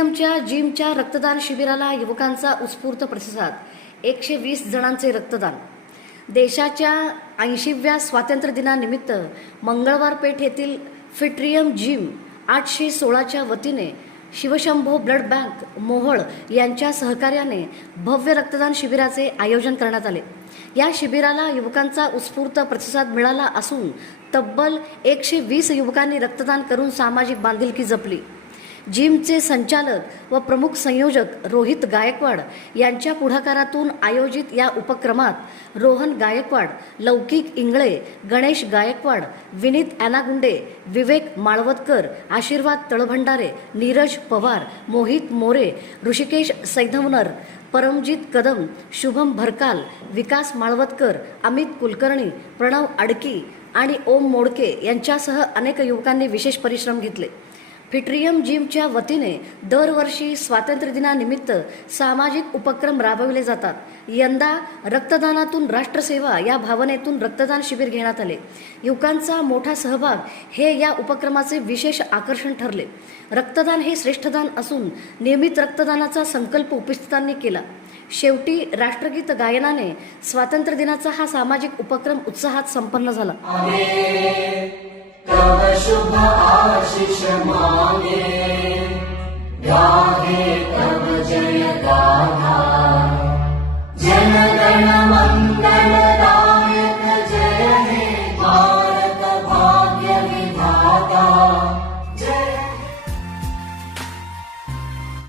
फिट्रियमच्या जिमच्या रक्तदान शिबिराला युवकांचा उत्स्फूर्त प्रतिसाद. 120 जणांचे रक्तदान. देशाच्या 80व्या स्वातंत्र्य दिनानिमित्त मंगळवार पेठ येथील फिट्रियम जिम 816च्या वतीने शिवशंभो ब्लड बँक मोहोळ यांच्या सहकार्याने भव्य रक्तदान शिबिराचे आयोजन करण्यात आले. या शिबिराला युवकांचा उत्स्फूर्त प्रतिसाद मिळाला असून तब्बल 120 युवकांनी रक्तदान करून सामाजिक बांधिलकी जपली. जिमचे संचालक व प्रमुख संयोजक रोहित गायकवाड यांच्या पुढाकारातून आयोजित या उपक्रमात रोहन गायकवाड, लौकिक इंगळे, गणेश गायकवाड, विनीत ॲनागुंडे, विवेक माळवदकर, आशीर्वाद तळभंडारे, नीरज पवार, मोहित मोरे, ऋषिकेश सैधवनर, परमजित कदम, शुभम भरकाल, विकास माळवदकर, अमित कुलकर्णी, प्रणव अडकी आणि ओम मोडके यांच्यासह अनेक युवकांनी विशेष परिश्रम घेतले. फिट्रियम जिमच्या वतीने दरवर्षी स्वातंत्र्य दिनानिमित्त सामाजिक उपक्रम राबविले जातात. यंदा रक्तदानातून राष्ट्रसेवा या भावनेतून रक्तदान शिबिर घेण्यात आले. युवकांचा मोठा सहभाग हे या उपक्रमाचे विशेष आकर्षण ठरले. रक्तदान हे श्रेष्ठदान असून नियमित रक्तदानाचा संकल्प उपस्थितांनी केला. शेवटी राष्ट्रगीत गायनाने स्वातंत्र्य दिनाचा हा सामाजिक उपक्रम उत्साहात संपन्न झाला. तव शुभ आशीष मांगे, गाहे